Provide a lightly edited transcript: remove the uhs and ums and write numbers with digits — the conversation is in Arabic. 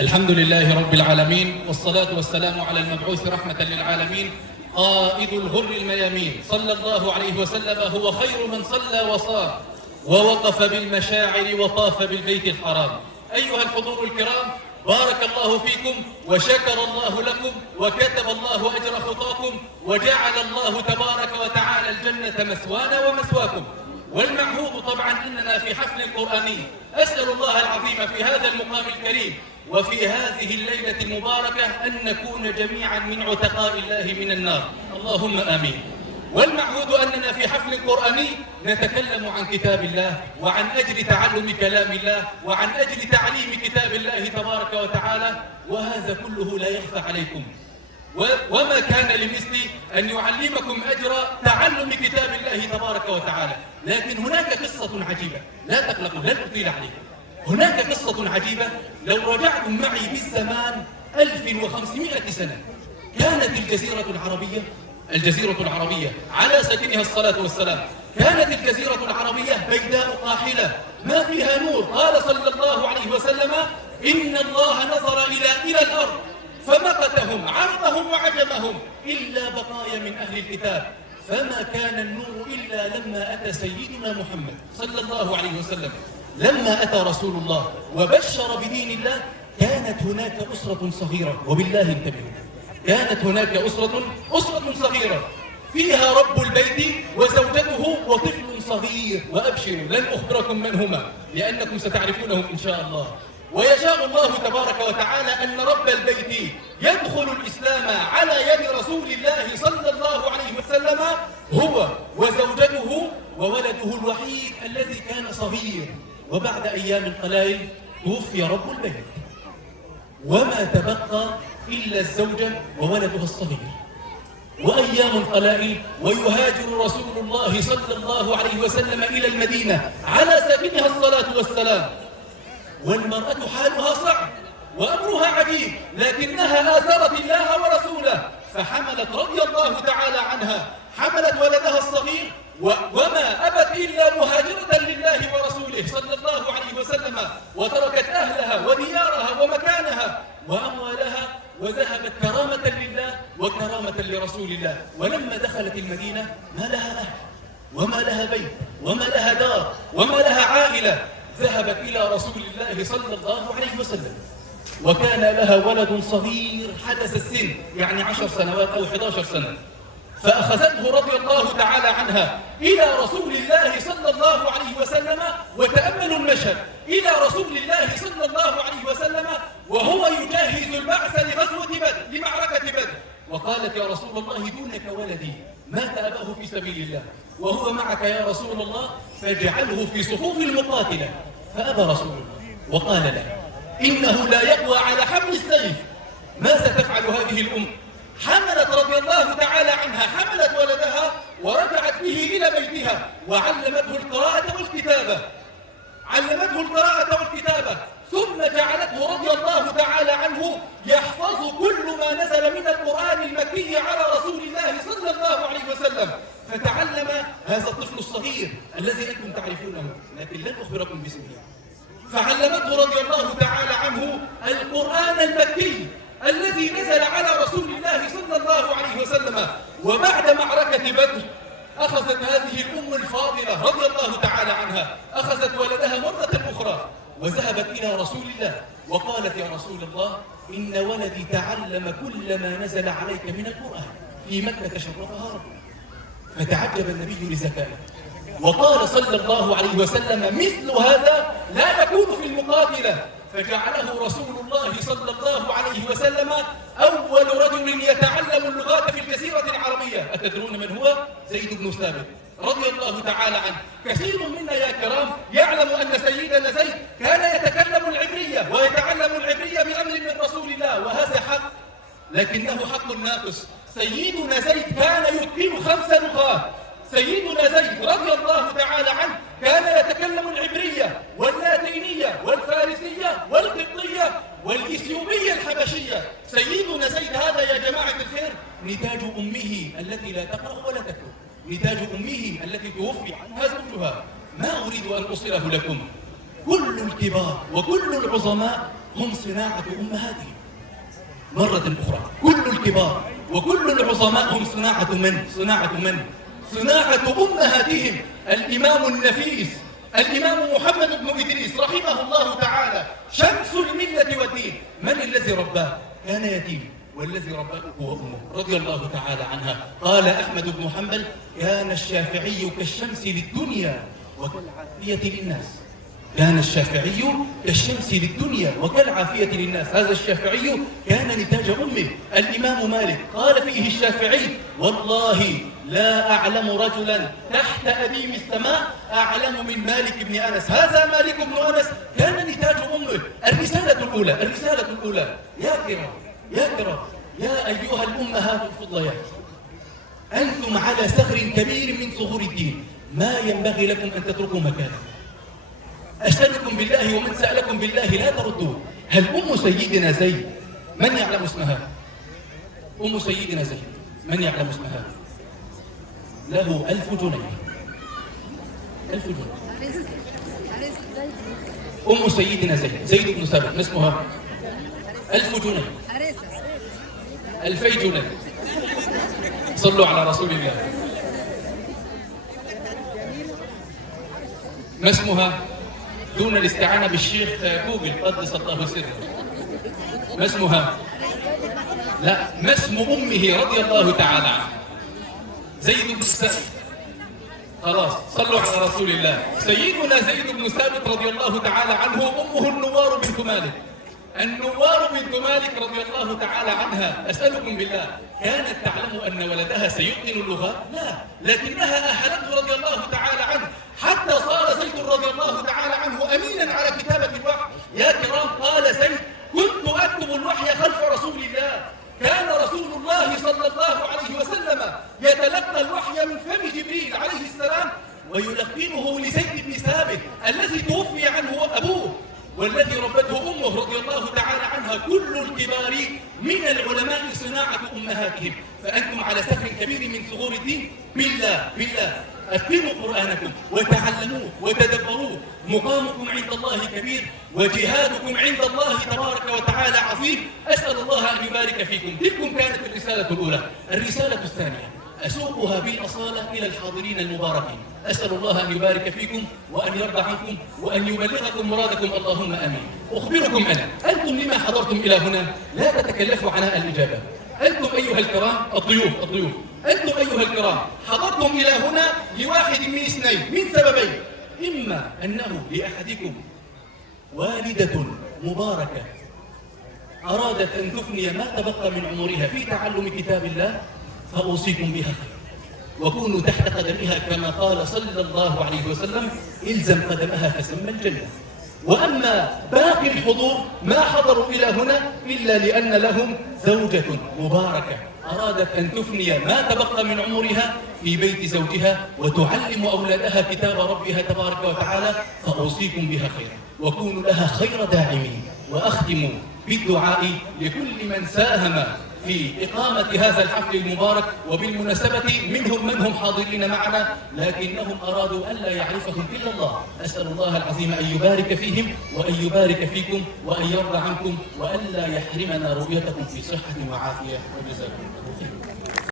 الحمد لله رب العالمين، والصلاة والسلام على المبعوث رحمة للعالمين قائد الغر الميامين صلى الله عليه وسلم. هو خير من صلى وصام ووقف بالمشاعر وطاف بالبيت الحرام. أيها الحضور الكرام، بارك الله فيكم وشكر الله لكم وكتب الله أجر خطاكم وجعل الله تبارك وتعالى الجنة مثوانا ومثواكم. والمعهود طبعا أننا في حفل قرآني. أسأل الله العظيم في هذا المقام الكريم وفي هذه الليلة المباركة أن نكون جميعا من عتقاء الله من النار، اللهم آمين. والمعهود أننا في حفل قرآني نتكلم عن كتاب الله وعن أجل تعلم كلام الله وعن أجل تعليم كتاب الله تبارك وتعالى، وهذا كله لا يخفى عليكم. وما كان لمثلي أن يعلمكم أجر تعلم كتاب الله تبارك وتعالى. لكن هناك قصة عجيبة، لا تقلقوا لن أطيل عليكم. هناك قصة عجيبة لو رجعتم معي بالزمان 1500 سنة. كانت الجزيرة العربية على ساكنها الصلاة والسلام، كانت الجزيرة العربية بيداء قاحلة ما فيها نور. قال صلى الله عليه وسلم: إن الله نظر إلى الأرض فمقتهم عرضهم وعجمهم إلا بقايا من أهل الكتاب، فما كان النور إلا لما أتى سيدنا محمد صلى الله عليه وسلم. لما أتى رسول الله وبشر بدين الله كانت هناك أسرة صغيرة، وبالله انتبهوا، كانت هناك أسرة صغيرة فيها رب البيت وزوجته وطفل صغير. وأبشروا لن أخبركم من هما لأنكم ستعرفونهم إن شاء الله. ويشاء الله تبارك وتعالى أن رب البيت يدخل الإسلام على يد رسول الله صلى الله عليه وسلم، هو وزوجته وولده الوحيد الذي كان صغير. وبعد أيام قلائل توفي رب البيت، وما تبقى إلا الزوجة وولدها الصغير. وأيام قلائل ويهاجر رسول الله صلى الله عليه وسلم إلى المدينة على ساكنها الصلاة والسلام، والمرأة حالها صعب وأمرها عجيب، لكنها آثرت الله ورسوله فحملت رضي الله تعالى عنها، حملت ولدها الصغير وما أبت إلا مهاجرة لله ورسوله صلى الله عليه وسلم، وتركت أهلها وديارها ومكانها وأموالها وذهبت كرامة لله وكرامة لرسول الله. ولما دخلت المدينة ما لها أهل وما لها بيت وما لها دار وما لها عائلة، ذهبت إلى رسول الله صلى الله عليه وسلم، وكان لها ولد صغير حدث السن، يعني 10 سنوات أو 11 سنة، فأخذته رضي الله تعالى عنها إلى رسول الله صلى الله عليه وسلم. وتأملوا المشهد، إلى رسول الله صلى الله عليه وسلم وهو يجهز البعث لغزوة بدر، لمعركة بدر، وقالت: يا رسول الله دونك ولدي مات أباه في سبيل الله وهو معك يا رسول الله، فاجعله في صفوف المقاتلة. فأبى رسول الله وقال له: إنه لا يقوى على حمل السيف. ماذا تفعل هذه الأم؟ حملت رضي الله تعالى عنها، حملت ولدها ورجعت به إلى بيتها وعلمته القراءة والكتابة، ثم جعلته رضي الله تعالى عنه يحفظ كل ما نزل من القرآن المكي على رسول الله صلى الله عليه وسلم. فتعلم هذا الطفل الصغير الذي أنتم تعرفونه لكن لن أخبركم باسمه، فعلمته رضي الله تعالى عنه القرآن المكي الذي نزل على رسول الله صلى الله عليه وسلم. وبعد معركة بدر أخذت هذه الأم الفاضلة رضي الله تعالى عنها، أخذت ولدها مرة أخرى وذهبت إلى رسول الله وقالت: يا رسول الله إن ولدي تعلم كل ما نزل عليك من القرآن، في مكة شرفها ربنا. فتعجب النبي لذكائه وقال صلى الله عليه وسلم: مثل هذا لا يكون في المقاتلة. فجعله رسول الله صلى الله عليه وسلم أول رجل يتعلم اللغات في الجزيرة العربية. أتدرون من هو؟ زيد بن ثابت رضي الله تعالى عنه. كثير منا يا كرام يعلم أن سيدنا زيد كان يتكلم العبرية ويتعلم العبرية بأمر من رسول الله، وهذا حق، لكنه حق ناقص. سيدنا زيد كان يتقن 5 لغات. سيدنا زيد رضي الله تعالى عنه كان يتكلم العبرية واللاتينية والفارسية والقبطية والإثيوبية الحبشية. سيدنا زيد هذا يا جماعة الخير نتاج أمه التي لا تقرأ ولا تكتب، نتاج أمه التي توفي عنها زوجها. ما أريد أن أوصله لكم، كل الكبار وكل العظماء هم صناعة أمهاتهم. مرة أخرى، كل الكبار وكل العظماء هم صناعة من؟ صناعة أمهاتهم. الإمام النفيس الإمام محمد بن إدريس رحمه الله تعالى شمس الملة والدين، من الذي رباه؟ كان يتيم، والذي رباه هو أمه رضي الله تعالى عنها. قال أحمد بن حنبل: كان الشافعي كالشمس للدنيا وكالعافية للناس. كان الشافعي كالشمس للدنيا وكالعافية للناس. هذا الشافعي كان نتاج أمه. الإمام مالك قال فيه الشافعي: والله لا أعلم رجلا تحت أديم السماء أعلم من مالك بن أنس. هذا مالك بن أنس كان نتاج أمه. الرسالة الأولى يا كرام يا أيها الأمهات الفضليات، أنتم على ثغر كبير من ثغور الدين، ما ينبغي لكم أن تتركوا مكانه. أسألكم بالله ومن سألكم بالله لا تردوه. هل أم سيدنا زيد من يعلم اسمها؟ أم سيدنا زيد من يعلم اسمها؟ له 1000 جنيه. 1000 جنيه. أم سيدنا زيد بن ثابت ما اسمها؟ 1000 جنيه. 2000 جنيه. صلوا على رسول الله. ما اسمها؟ دون الاستعانة بالشيخ جوجل قدس الله سره. ما اسمها؟ لا، ما اسم أمه رضي الله تعالى عنها؟ زيد بن ثابت. خلاص، صلوا على رسول الله. سيدنا زيد بن ثابت رضي الله تعالى عنه أمه النوار بنت مالك. النوار بنت مالك رضي الله تعالى عنها، أسألكم بالله، كانت تعلم أن ولدها سيتقن اللغات؟ لا، لكنها أهلته رضي الله تعالى عنه حتى صار زيد رضي الله تعالى عنه أمينا على كتابة الوحي. يا كرام، قال زيد: كنت أكتب الوحي خلف رسول الله. كان رسول الله صلى الله عليه وسلم يتلقى الوحي من فم جبريل عليه السلام ويلقنه لزيد بن ثابت الذي توفي عنه أبوه والذي ربته أمه رضي الله تعالى عنها. كل الكبار من العلماء صناعة أمهاتهم. فأنتم على ثغر كبير من ثغور الدين. بالله أتقنوا قرآنكم وتعلموه وتدبروه. مقامكم عند الله كبير وجهادكم عند الله تبارك وتعالى عظيم. أسأل الله أن يبارك فيكم. تلكم كانت الرسالة الأولى. الرسالة الثانية أسوقها بالأصالة إلى الحاضرين المباركين. أسأل الله أن يبارك فيكم وأن يرضى عنكم وأن يبلغكم مرادكم، اللهم آمين. أخبركم أنتم لما حضرتم إلى هنا لا تتكلفوا عناء الإجابة. أنتم أيها الكرام الضيوف أنتم أيها الكرام حضرتم إلى هنا لواحد من اثنين، من سببين: إما أنه لأحدكم والدة مباركة أرادت أن تفني ما تبقى من عمرها في تعلم كتاب الله، فأوصيكم بها خير، وكونوا تحت قدمها كما قال صلى الله عليه وسلم: إلزم قدمها فسم الجنة. وأما باقي الحضور ما حضروا إلى هنا إلا لأن لهم زوجة مباركة أرادت أن تفني ما تبقى من عمرها في بيت زوجها وتعلم أولادها كتاب ربها تبارك وتعالى، فأوصيكم بها خيرا وكونوا لها خير داعمين. وأختم بالدعاء لكل من ساهم في إقامة هذا الحفل المبارك، وبالمناسبة منهم من هم حاضرين معنا لكنهم أرادوا ألا يعرفهم إلا الله. أسأل الله العظيم أن يبارك فيهم وأن يبارك فيكم وأن يرضى عنكم وألا يحرمنا رؤيتكم في صحة وعافية، وجزاكم الله خيرا.